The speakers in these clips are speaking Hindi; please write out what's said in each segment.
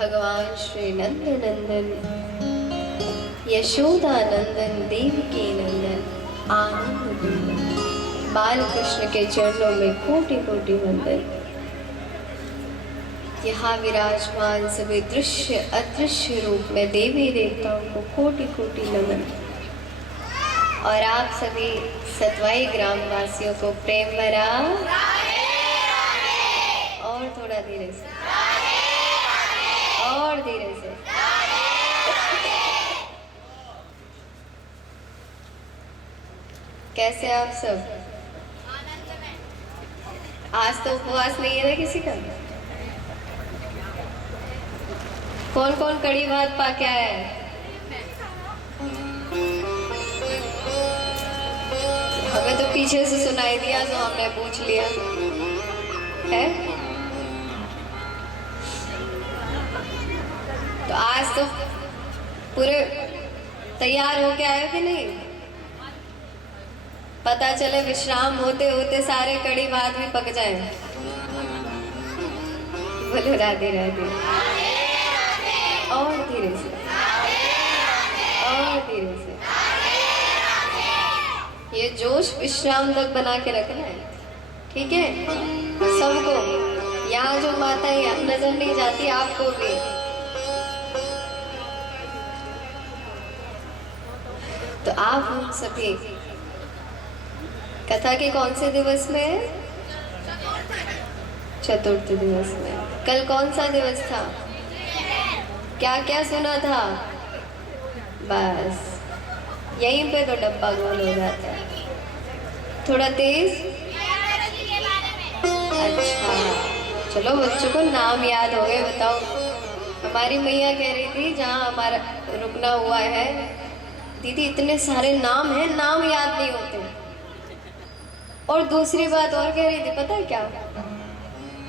भगवान श्री नंद नंदन यशोदा नंदन देवकी नंदन आनंद नंदन बाल कृष्ण के चरणों में कोटि कोटि वंदन। यहाँ विराजमान सभी दृश्य अदृश्य रूप में देवी देवताओं को कोटि कोटि नमन। और आप सभी सतवाई ग्राम वासियों को प्रेम भरा और थोड़ा धीरे से और धीरे से कैसे आप सब? आज तो उपवास नहीं है ना किसी का? कौन कौन कड़ी भात पा के आया है? हमें तो पीछे से सुनाई दिया तो हमने पूछ लिया है। तो आज तो पूरे तैयार होके आए कि नहीं? पता चले विश्राम होते होते सारे कड़ी भात भी पक जाए। बोलो राधे राधे। और धीरे से और धीरे से। ये जोश विश्राम तक बना के रखना है, ठीक है सबको। यहाँ जो माता है नजर नहीं जाती, आपको भी। तो आप हम सभी कथा के कौन से दिवस में? चतुर्थ दिवस में। कल कौन सा दिवस था? क्या क्या सुना था? बस यहीं पे तो डब्बा गोल हो जाता है। थोड़ा तेज। अच्छा चलो बच्चों को नाम याद हो गए। बताओ, हमारी मैया कह रही थी जहाँ हमारा रुकना हुआ है, दीदी इतने सारे नाम हैं, नाम याद नहीं होते। और दूसरी बात और कह रही थी, पता है क्या?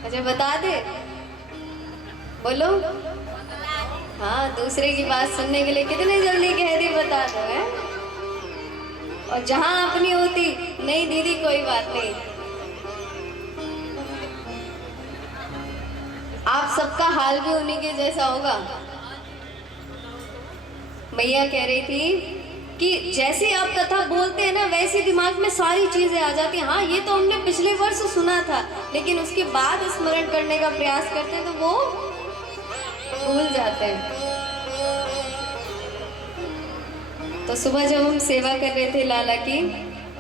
अच्छा बता दे, बोलो। हाँ, दूसरे की बात सुनने के लिए कितने जल्दी कह दी, बता दो है। और जहां अपनी होती, नहीं दीदी कोई बात नहीं। आप सबका हाल भी उन्हीं के जैसा होगा। मैया कह रही थी कि जैसे आप कथा बोलते हैं ना, वैसे दिमाग में सारी चीजें आ जाती हैं। हाँ, ये तो हमने पिछले वर्ष सुना था, लेकिन उसके बाद स्मरण करने का प्रयास करते हैं तो वो भूल जाते हैं। तो सुबह जब हम सेवा कर रहे थे लाला की,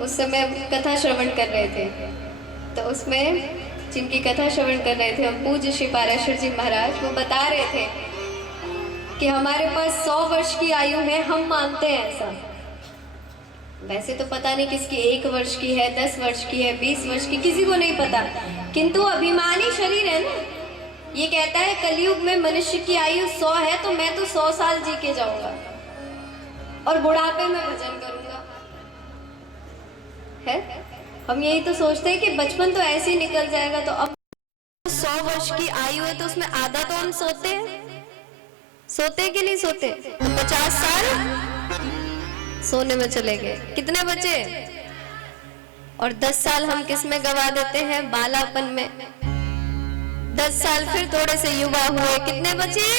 उस समय कथा श्रवण कर रहे थे। तो उसमें जिनकी कथा श्रवण कर रहे थे हम पूज्य श्री पाराशर जी महाराज, वो बता रहे थे कि हमारे पास 100 वर्ष की आयु है, हम मानते हैं ऐसा। वैसे तो पता नहीं किसकी 1 वर्ष की है, 10 वर्ष की है, 20 वर्ष की, किसी को नहीं पता। किंतु अभिमानी शरीर है ना, ये कहता है कलयुग में मनुष्य की आयु 100 है, तो मैं तो 100 साल जी के जाऊंगा और बुढ़ापे में भजन करूंगा। है हम यही तो सोचते हैं कि बचपन तो ऐसे ही निकल जाएगा। तो अब 100 वर्ष की आयु है तो उसमें आधा तो हम सोते हैं। सोते कि नहीं सोते? तो 50 साल सोने में चले गए, कितने बचे? और 10 साल हम किस में गवा देते हैं? बालापन में। 10 साल फिर थोड़े से युवा हुए, कितने बचे?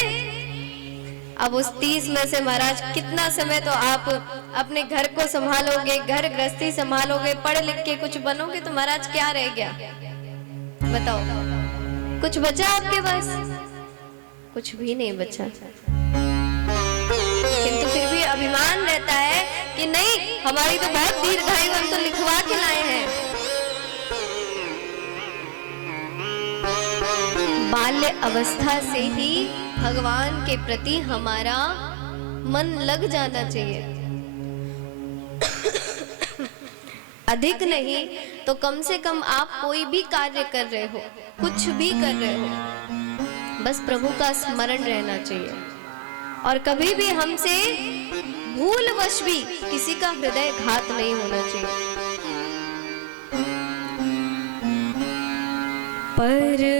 अब उस 30 में से महाराज कितना समय तो आप अपने घर को संभालोगे, घर गृहस्थी संभालोगे, पढ़ लिख के कुछ बनोगे, तो महाराज क्या रह गया बताओ? कुछ बचा आपके पास? कुछ भी नहीं बचा। किंतु फिर भी अभिमान रहता है कि नहीं, हमारी तो बहुत दीर्घायु, हम तो लिखवा के लाए हैं। बाल्य अवस्था से ही भगवान के प्रति हमारा मन लग जाना चाहिए। अधिक नहीं तो कम से कम आप कोई भी कार्य कर रहे हो, कुछ भी कर रहे हो, बस प्रभु का स्मरण रहना चाहिए। और कभी भी हमसे भूलवश भी किसी का हृदय घात नहीं होना चाहिए। पर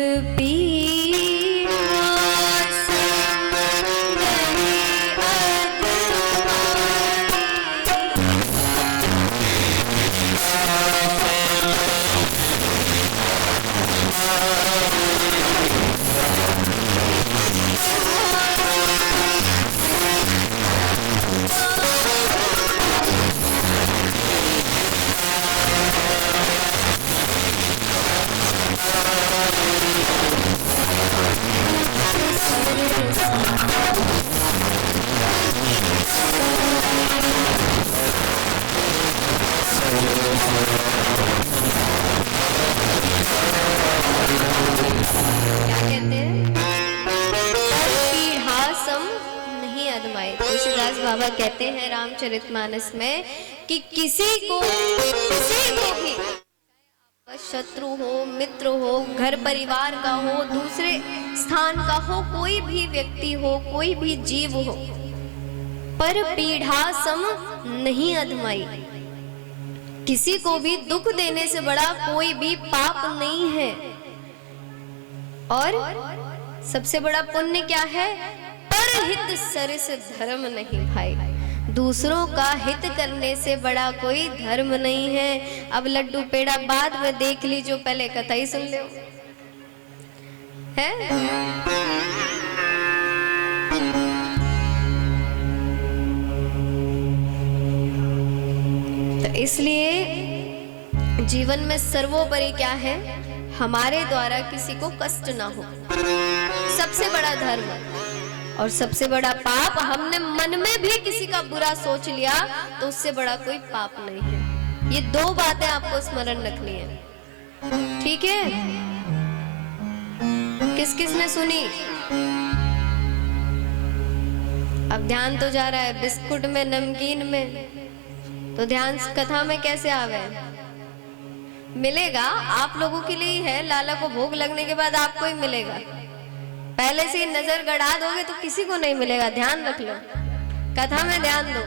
बाबा कहते हैं रामचरितमानस में कि किसी को भी, शत्रु हो, मित्र हो, घर परिवार का हो, दूसरे स्थान का हो, कोई भी व्यक्ति हो, कोई भी जीव हो, पर पीढ़ा सम नहीं अधमाई। किसी को भी दुख देने से बड़ा कोई भी पाप नहीं है। और सबसे बड़ा पुण्य क्या है? परहित सरिस धर्म नहीं भाई। दूसरों का हित करने से बड़ा कोई धर्म नहीं है। अब लड्डू पेड़ा बाद में देख लीजिए, पहले कथा ही सुन लो है। तो इसलिए जीवन में सर्वोपरि क्या है? हमारे द्वारा किसी को कष्ट ना हो, सबसे बड़ा धर्म। और सबसे बड़ा पाप, हमने मन में भी किसी का बुरा सोच लिया तो उससे बड़ा कोई पाप नहीं है। ये दो बातें आपको स्मरण रखनी है, ठीक है? किस किस ने सुनी? अब ध्यान तो जा रहा है बिस्कुट में, नमकीन में, तो ध्यान कथा में कैसे आवे? मिलेगा आप लोगों के लिए है, लाला को भोग लगने के बाद आपको ही मिलेगा। पहले से ही नजर गड़ा दोगे तो किसी को नहीं मिलेगा, ध्यान रख लो। कथा में ध्यान दो।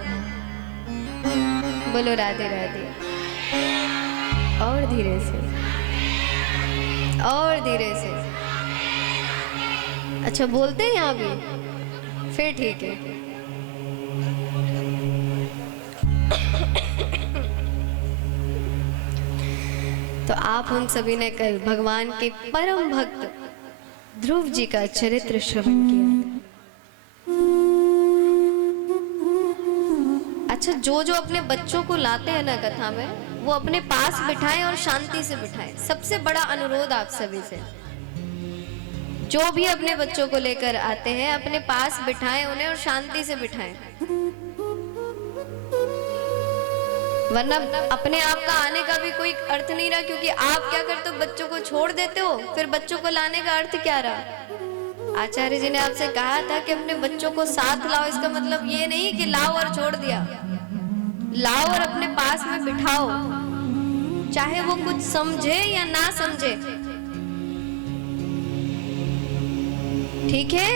बोलो राधे राधे। और धीरे से, और धीरे से। अच्छा बोलते हैं यहाँ भी, फिर ठीक है। तो आप हम सभी ने कल भगवान के परम भक्त ध्रुव जी का चरित्र श्रवण किया। अच्छा, जो जो अपने बच्चों को लाते हैं ना कथा में, वो अपने पास बिठाएं और शांति से बिठाएं। सबसे बड़ा अनुरोध आप सभी से, जो भी अपने बच्चों को लेकर आते हैं अपने पास बिठाएं उन्हें और शांति से बिठाएं, वरना अपने आप का आने का भी कोई अर्थ नहीं रहा। क्योंकि आप क्या करते हो, बच्चों को छोड़ देते हो, फिर बच्चों को लाने का अर्थ क्या रहा? आचार्य जी ने आपसे कहा था कि अपने बच्चों को साथ लाओ। इसका मतलब ये नहीं कि लाओ और छोड़ दिया, लाओ और अपने पास में बिठाओ, चाहे वो कुछ समझे या ना समझे, ठीक है?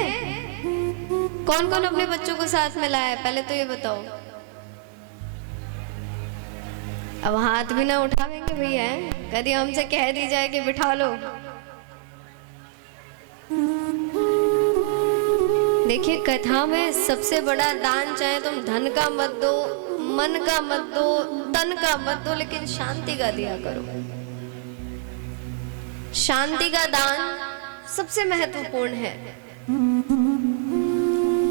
कौन कौन अपने बच्चों को साथ में लाया है, पहले तो ये बताओ। अब हाथ भी ना उठावेंगे भैया, कभी हमसे कह दी जाए कि बिठा लो। देखिए, कथा में सबसे बड़ा दान, चाहे तुम धन का मत दो, मन का मत दो, तन का मत दो, लेकिन शांति का दिया करो। शांति का दान सबसे महत्वपूर्ण है।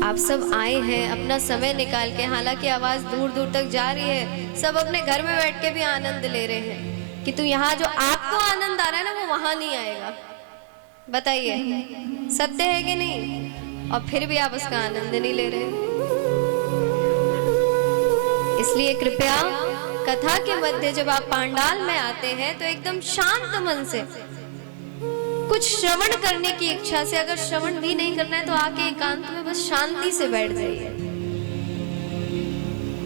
आप सब आए हैं अपना समय निकाल के, हालांकि आवाज दूर दूर तक जा रही है, सब अपने घर में बैठ के भी आनंद ले रहे हैं, कि तू यहाँ जो आपको आनंद आ रहा है ना, वो वहां नहीं आएगा। बताइए, सत्य है कि नहीं? और फिर भी आप उसका आनंद नहीं ले रहे। इसलिए कृपया कथा के मध्य जब आप पांडाल में आते हैं तो एकदम शांत मन से, कुछ श्रवण करने की इच्छा से, अगर श्रवण भी नहीं करना है तो आके एकांत में बस शांति से बैठ जाइए।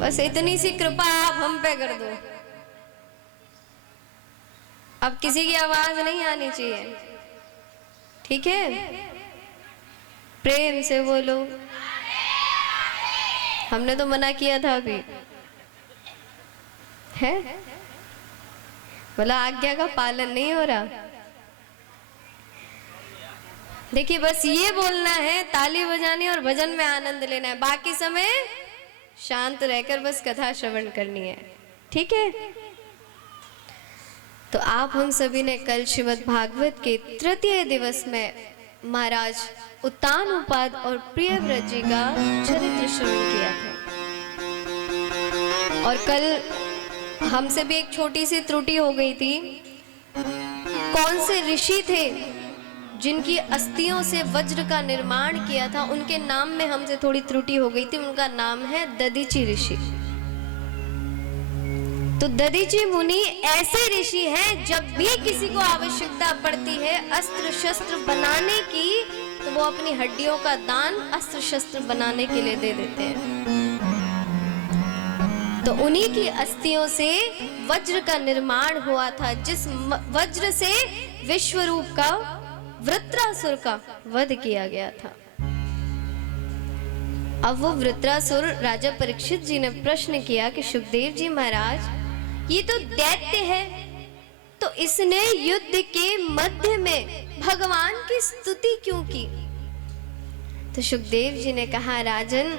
बस इतनी सी कृपा आप हम पे कर दो। अब किसी की आवाज नहीं आनी चाहिए, ठीक है? प्रेम से बोलो। हमने तो मना किया था अभी, है? बोला आज्ञा का पालन नहीं हो रहा। देखिए, बस ये बोलना है, ताली बजानी और भजन में आनंद लेना है, बाकी समय शांत रहकर बस कथा श्रवण करनी है, ठीक है? तो आप हम सभी ने कल श्रीमद् भागवत के तृतीय दिवस में महाराज उत्तानपाद और प्रियव्रत जी का चरित्र श्रवण किया था। और कल हमसे भी एक छोटी सी त्रुटि हो गई थी। कौन से ऋषि थे जिनकी अस्थियों से वज्र का निर्माण किया था, उनके नाम में हमसे थोड़ी त्रुटि हो गई थी। उनका नाम है दधीचि ऋषि। तो दधीचि मुनि ऐसे ऋषि हैं, जब भी किसी को आवश्यकता पड़ती है अस्त्र शस्त्र बनाने की, तो वो अपनी हड्डियों का दान अस्त्र शस्त्र बनाने के लिए दे देते हैं। तो उन्हीं की अस्थियों से वज्र का निर्माण हुआ था, जिस वज्र से विश्वरूप का, वृत्रासुर का वध किया गया था। अब वो वृत्रासुर, राजा परीक्षित जी ने प्रश्न किया कि सुखदेव जी महाराज, ये तो दैत्य है, तो इसने युद्ध के मध्य में भगवान की स्तुति क्यों की? तो सुखदेव जी ने कहा, राजन,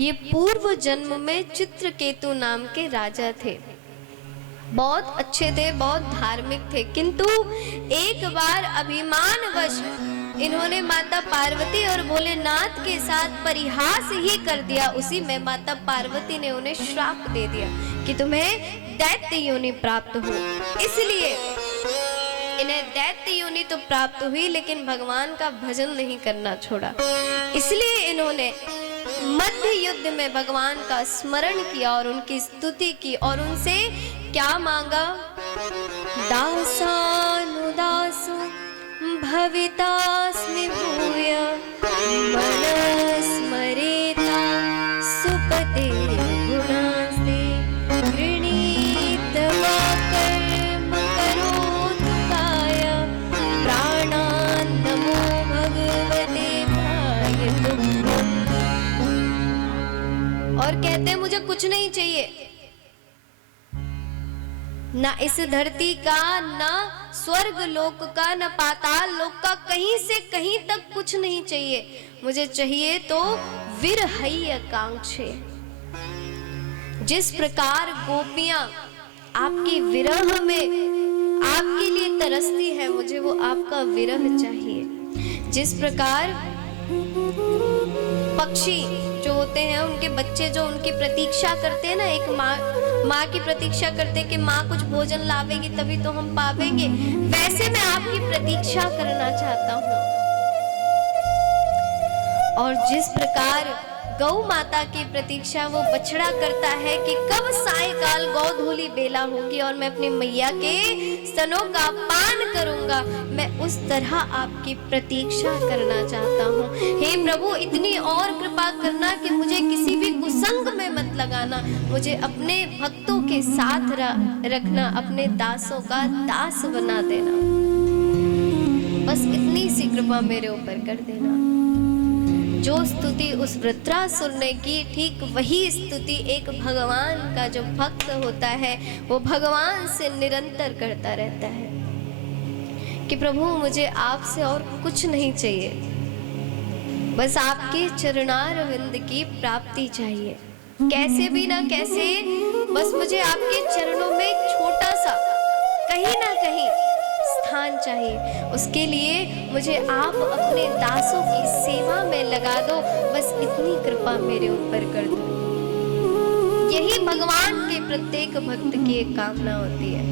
ये पूर्व जन्म में चित्रकेतु नाम के राजा थे, बहुत अच्छे थे, बहुत धार्मिक थे, किंतु एक बार अभिमानवश इन्होंने माता पार्वती और भोलेनाथ के साथ परिहास ही कर दिया। उसी में माता पार्वती ने उन्हें श्राप दे दिया कि तुम्हें दैत्य योनि प्राप्त हो। इसलिए इन्हें दैत्य योनि तो प्राप्त हुई, लेकिन भगवान का भजन नहीं करना छोड़ा। इसलिए इन्होंने मध्य युद्ध में भगवान का स्मरण किया और उनकी स्तुति की और उनसे क्या मांगा? दासानुदासो भवितास्मि भूय मनस्मरेता सुपते गुणास्ते गृणीत्वा कर्म करोतु काय प्राणान् नमो भगवते प्रायतुभ्यम्। और कहते हैं मुझे कुछ नहीं चाहिए, ना इस धरती का, ना स्वर्ग लोक का, ना पाताल लोक का, कहीं से कहीं तक कुछ नहीं चाहिए। मुझे चाहिए तो विरहय्य कांक्षे। जिस प्रकार गोपियां आपकी विरह में आपके लिए तरसती है, मुझे वो आपका विरह चाहिए। जिस प्रकार पक्षी जो होते हैं, उनके बच्चे जो उनकी प्रतीक्षा करते हैं ना, एक माँ की प्रतीक्षा करते हैं कि माँ कुछ भोजन लावेगी तभी तो हम पावेंगे, वैसे मैं आपकी प्रतीक्षा करना चाहता हूँ। और जिस प्रकार गौ माता की प्रतीक्षा वो बछड़ा करता है कि कब सायकाल गौधूली बेला होगी और मैं अपनी मैया के स्तनों का पान करूंगा, मैं उस तरह आपकी प्रतीक्षा करना चाहता हूँ। हे प्रभु, इतनी और कृपा करना कि मुझे किसी भी कुसंग में मत लगाना, मुझे अपने भक्तों के साथ रखना, अपने दासों का दास बना देना, बस इतनी सी कृपा मेरे ऊपर कर देना। जो स्तुति उस वृत्रासुर ने की, ठीक वही स्तुति एक भगवान का जो भक्त होता है वो भगवान से निरंतर करता रहता है कि प्रभु मुझे आपसे और कुछ नहीं चाहिए, बस आपके चरणारविंद की प्राप्ति चाहिए। कैसे भी ना कैसे, बस मुझे आपके चरणों में एक छोटा सा कहीं ना कहीं स्थान चाहिए। उसके लिए मुझे आप अपने दासों की सेवा में लगा दो, बस इतनी कृपा मेरे ऊपर कर दो। यही भगवान के प्रत्येक भक्त की एक कामना होती है।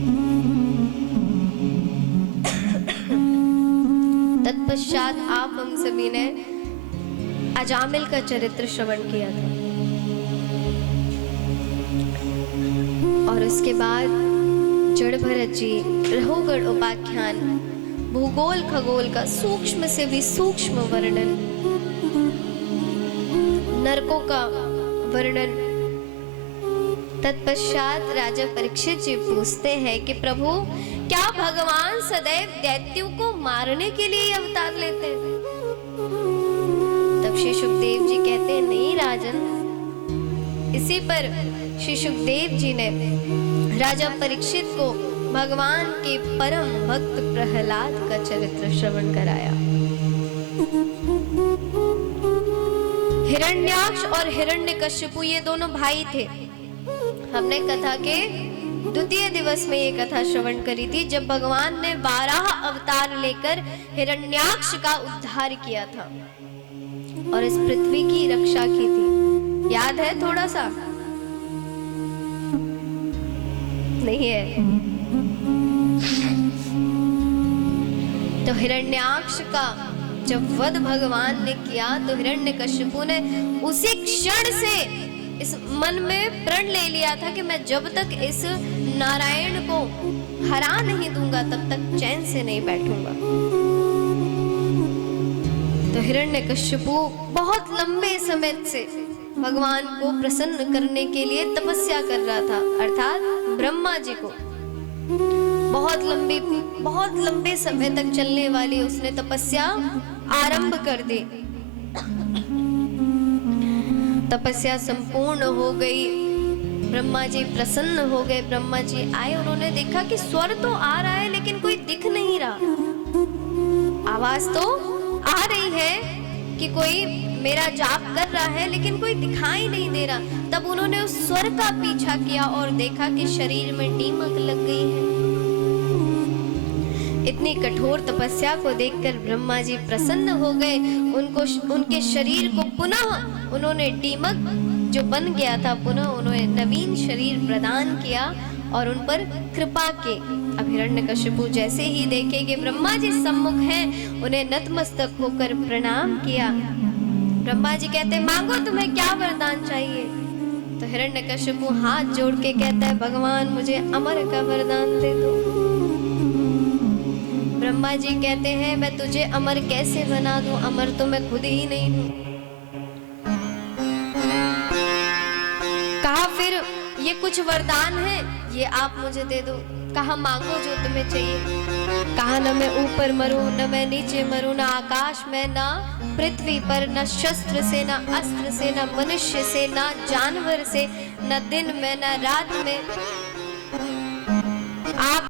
तत्पश्चात आप हम सभी ने अजामिल का चरित्र श्रवण किया था और उसके बाद जड़ भरत जी रहोगढ़ उपाख्यान, भूगोल खगोल का सूक्ष्म से भी सूक्ष्म वर्णन, नरकों का वर्णन। तत्पश्चात राजा परीक्षित जी पूछते हैं कि प्रभु, क्या भगवान सदैव दैत्यों को मारने के लिए अवतार लेते हैं? तब श्री सुखदेव जी कहते हैं, नहीं राजन। इसी पर श्री सुखदेव जी ने राजा परीक्षित को भगवान के परम भक्त प्रहलाद का चरित्र श्रवण कराया। हिरण्याक्ष और हिरण्यकश्यपु ये दोनों भाई थे। हमने कथा के द्वितीय दिवस में ये कथा श्रवण करी थी, जब भगवान ने 12 अवतार लेकर हिरण्याक्ष का उद्धार किया था और इस पृथ्वी की रक्षा की थी। याद है थोड़ा सा? नहीं है? तो हिरण्याक्ष का जब वध भगवान ने किया तो हिरण्यकश्यपु ने उसी क्षण से इस मन में प्रण ले लिया था कि मैं जब तक इस नारायण को हरा नहीं दूंगा तब तक चैन से नहीं बैठूंगा। तो हिरण्यकश्यपु बहुत लंबे समय से भगवान को प्रसन्न करने के लिए तपस्या कर रहा था, अर्थात ब्रह्मा जी को। बहुत लंबे समय तक चलने वाली उसने तपस्या आरंभ कर दी। तपस्या संपूर्ण हो गई, ब्रह्मा जी प्रसन्न हो गए। ब्रह्मा जी आए, उन्होंने देखा कि स्वर तो आ रहा है लेकिन कोई दिख नहीं रहा। आवाज तो आ रही है कि कोई मेरा जाप कर रहा है लेकिन कोई दिखाई नहीं दे रहा। तब उन्होंने उस स्वर का पीछा किया और देखा कि शरीर में दीमक लग गई है। इतनी कठोर तपस्या को देखकर ब्रह्मा जी प्रसन्न हो गए। उनके शरीर को पुनः उन्होंने दीमक जो बन गया था, पुनः उन्होंने नवीन शरीर प्रदान किया और उन पर कृपा की। अब हिरण्यकशिपु जैसे ही देखे कि ब्रह्मा जी सम्मुख हैं, उन्हें नतमस्तक होकर प्रणाम किया। ब्रह्मा जी कहते, मांगो तुम्हें क्या वरदान चाहिए। तो हिरण्यकशिपु हाथ जोड़ के कहता है, भगवान मुझे अमर का वरदान दे दो। ब्रह्मा जी कहते हैं, मैं तुझे अमर कैसे बना दूं, अमर तो मैं खुद ही नहीं हूं। कहा फिर ये कुछ वरदान है, ये आप मुझे दे दो। कहा मांगो जो तुम्हें चाहिए। कहा न मैं ऊपर मरूं, न मैं नीचे मरूं, न आकाश में, न पृथ्वी पर, न शस्त्र से, न अस्त्र से, न मनुष्य से, न जानवर से, न दिन में, न रात में। आप